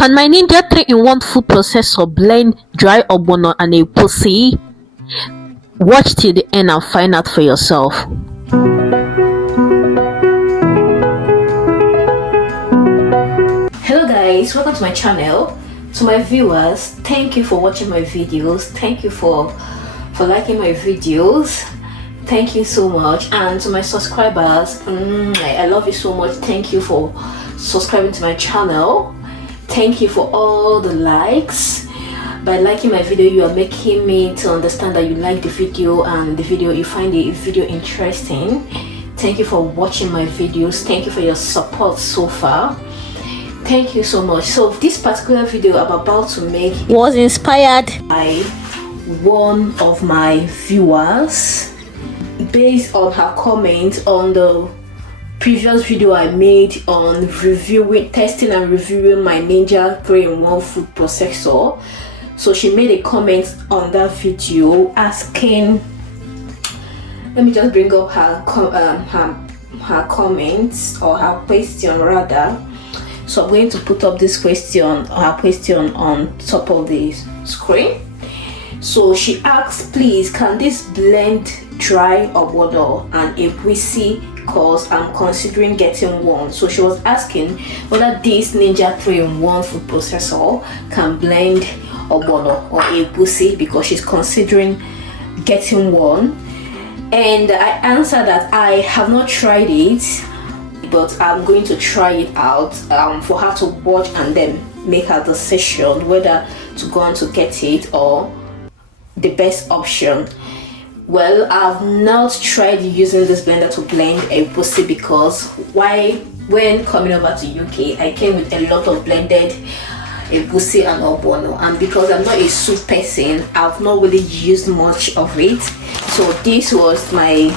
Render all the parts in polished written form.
Can my Ninja 3-in-1 food processor blend dry ogbono and egusi? Watch till the end and find out for yourself. Hello guys, welcome to my channel. To my viewers, thank you for watching my videos. Thank you for liking my videos. Thank you so much. And to my subscribers, I love you so much. Thank you for subscribing to my channel. Thank you for all the likes. By liking my video, you are making me to understand that you like the video, and you find the video interesting. Thank you for watching my videos. Thank you for your support so far. Thank you so much. So this particular video I'm about to make was inspired by one of my viewers based on her comment on the previous video I made on testing and reviewing my Ninja 3-in-1 food processor. So she made a comment on that video asking, let me just bring up her comments, or her question rather. So I'm going to put up this question, her question, on top of the screen. So she asks, please can this blend dry ogbono and egusi, cause I'm considering getting one. So she was asking whether this Ninja 3-in-1 food processor can blend ogbono or egusi because she's considering getting one. And I answered that I have not tried it, but I'm going to try it out for her to watch and then make her decision whether to go on to get it or the best option. Well, I've not tried using this blender to blend egusi because when coming over to UK, I came with a lot of blended egusi and ogbono, and because I'm not a soup person, I've not really used much of it. So this was my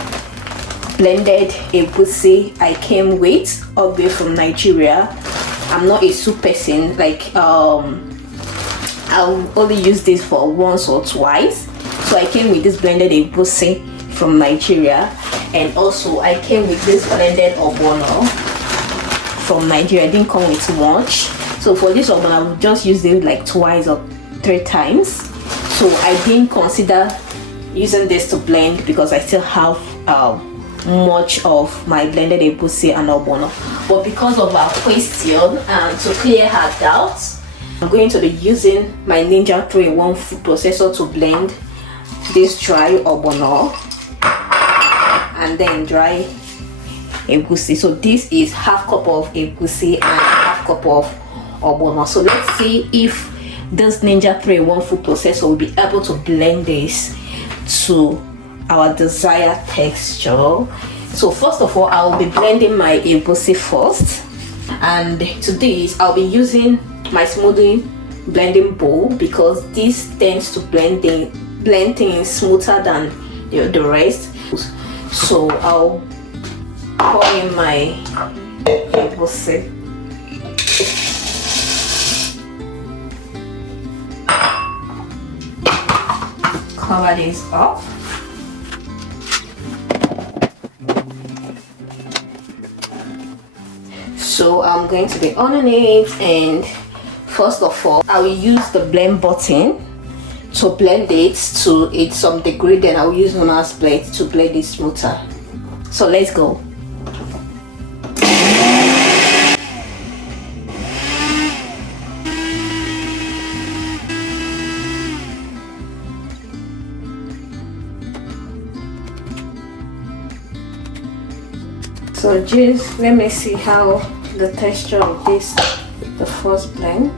blended egusi I came with all the way from Nigeria. I'm not a soup person, like I'll only use this for once or twice. So I came with this blended egusi from Nigeria, and also I came with this blended ogbono from Nigeria. I didn't come with much. So for this ogbono, I will just use it like twice or 3 times. So I didn't consider using this to blend because I still have much of my blended egusi and ogbono. But because of our question and to clear her doubts, I'm going to be using my Ninja 3-in-1 food processor to blend this dry ogbono and then dry egusi. So this is half cup of egusi and half cup of ogbono. So let's see if this Ninja 3-in-1 food processor will be able to blend this to our desired texture. So first of all, I'll be blending my egusi first, and to this I'll be using my smoothie blending bowl because this tends to blend things smoother than the rest. So I'll pour in my egusi. Cover this up. So I'm going to be on it, and first of all I will use the blend button to blend it to some degree, then I will use my mouse blade to blend it smoother. So let's go. So just let me see how the texture of this, the first blend.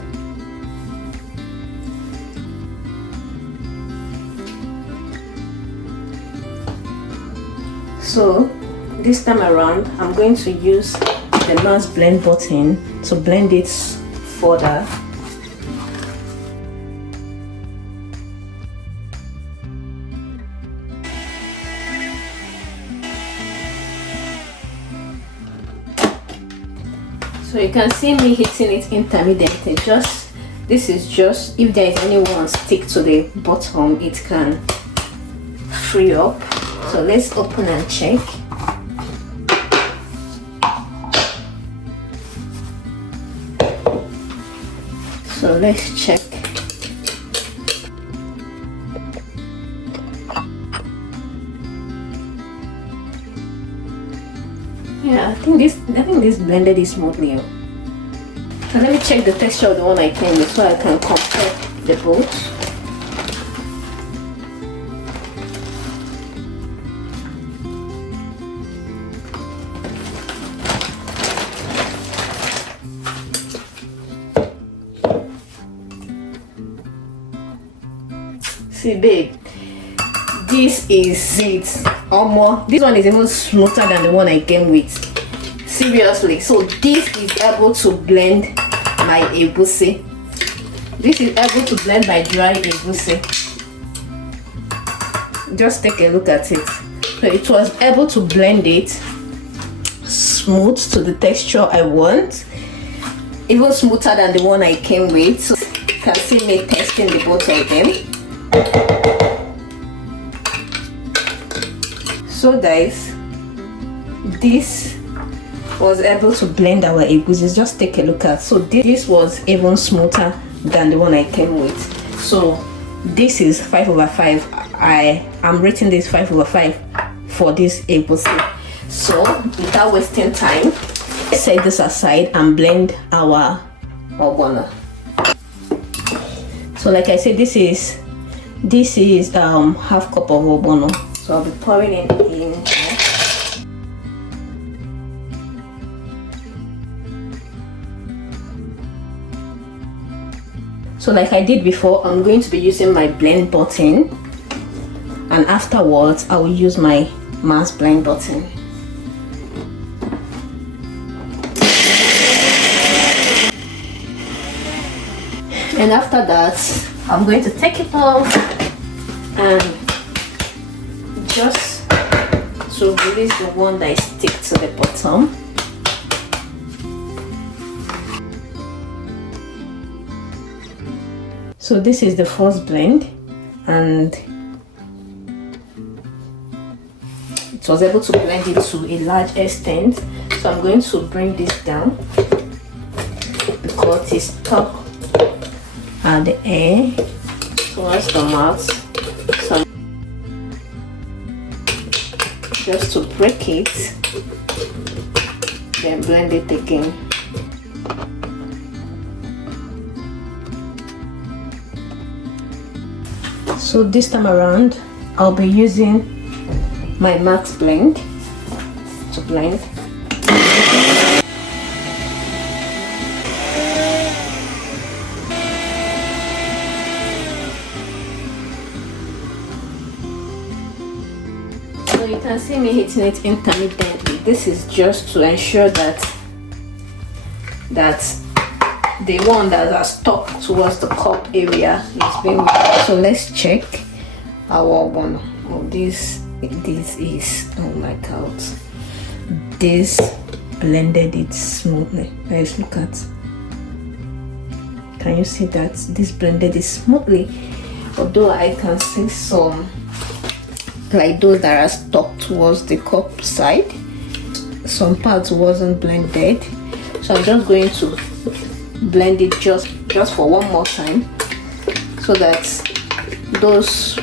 So this time around I'm going to use the mouse blend button to blend it further. So you can see me hitting it intermittently. This is just if there is any one stick to the bottom, it can free up. So let's open and check. So let's check. Yeah, I think this blended is smoothly. So let me check the texture of the one I came with so I can compare the both. See babe, this is it. This one is even smoother than the one I came with. Seriously, so this is able to blend my EGWUSI. This is able to blend my dry EGWUSI. Just take a look at it. So it was able to blend it smooth to the texture I want, even smoother than the one I came with. So you can see me testing the both of them. So guys, this was able to blend our EGWUSI. Just take a look at. So this was even smoother than the one I came with. So this is 5/5. I am rating this 5/5 for this EGWUSI. So without wasting time, set this aside and blend our OGBONO. So like I said, this is half cup of OGBONO. So I'll be pouring it in. So like I did before, I'm going to be using my blend button, and afterwards I will use my mass blend button. And after that, I'm going to take it off and just to release the one that is stick to the bottom. So this is the first blend, and it was able to blend it to a large extent. So I'm going to bring this down because it's stuck at the air towards the mouth. So just to break it, then blend it again. So this time around, I'll be using my max blend to blend. So you can see me hitting it intermittently. This is just to ensure that the one that are stuck towards the cup area is being removed. So let's check our one. Oh, this is, oh my god, this blended it smoothly. Let's look at. Can you see that this blended it smoothly? Although I can see some like those that are stuck towards the cup side, some parts wasn't blended. So I'm just going to blend it just for one more time, so that those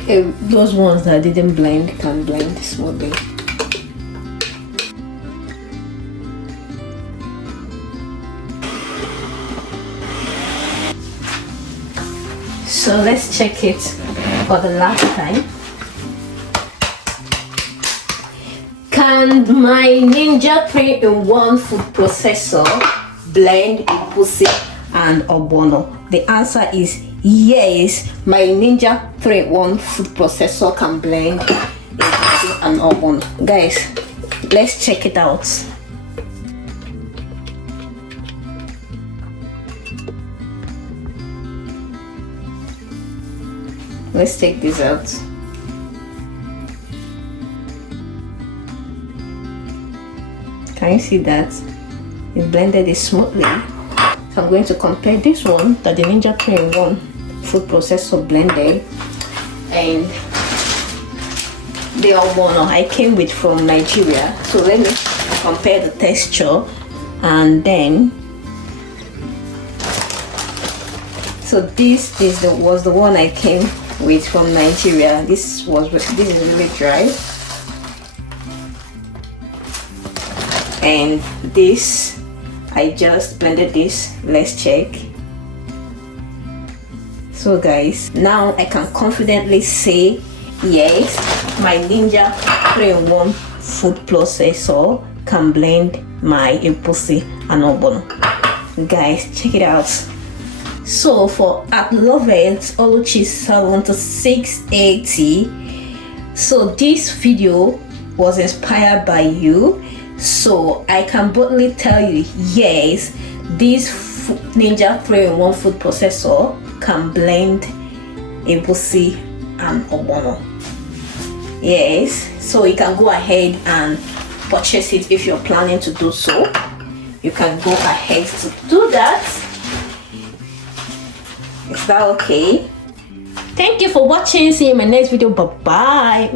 ones that didn't blend can blend smoothly. So let's check it for the last time. Can my Ninja 3-in-1 food processor blend EGWUSI and OGBONO? The answer is yes. My Ninja 3-in-1 food processor can blend EGWUSI and OGBONO. Guys, let's check it out. Let's take this out. Can you see that? It blended it smoothly. So I'm going to compare this one that the Ninja 3-in-1 food processor blended and the OGBONO I came with from Nigeria. So let me compare the texture and then So this was the one I came with from Nigeria. This is really dry, and this I just blended this. Let's check. So guys, now I can confidently say yes, my Ninja 3-in-1 food processor can blend my EGWUSI and OGBONO. Guys, check it out. So for at Lovett Oluchi 7680, so this video was inspired by you, so I can boldly tell you, yes, this Ninja 3-in-1 food processor can blend EGWUSI and OGBONO. Yes, so you can go ahead and purchase it if you're planning to do so. You can go ahead to do that. Is that okay? Thank you for watching. See you in my next video. Bye bye.